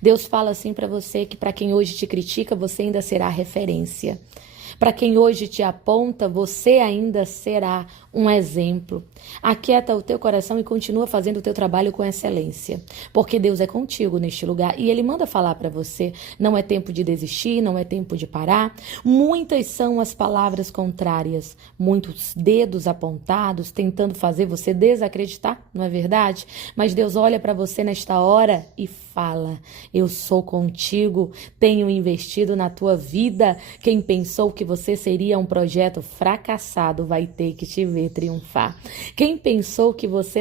Deus fala assim para você que para quem hoje te critica, você ainda será referência. Para quem hoje te aponta, você ainda será um exemplo. Aquieta o teu coração e continua fazendo o teu trabalho com excelência, porque Deus é contigo neste lugar e Ele manda falar para você. Não é tempo de desistir, não é tempo de parar. Muitas são as palavras contrárias, muitos dedos apontados, tentando fazer você desacreditar, não é verdade? Mas Deus olha para você nesta hora e fala: eu sou contigo, tenho investido na tua vida. Quem pensou que você seria um projeto fracassado vai ter que te ver triunfar. Quem pensou que você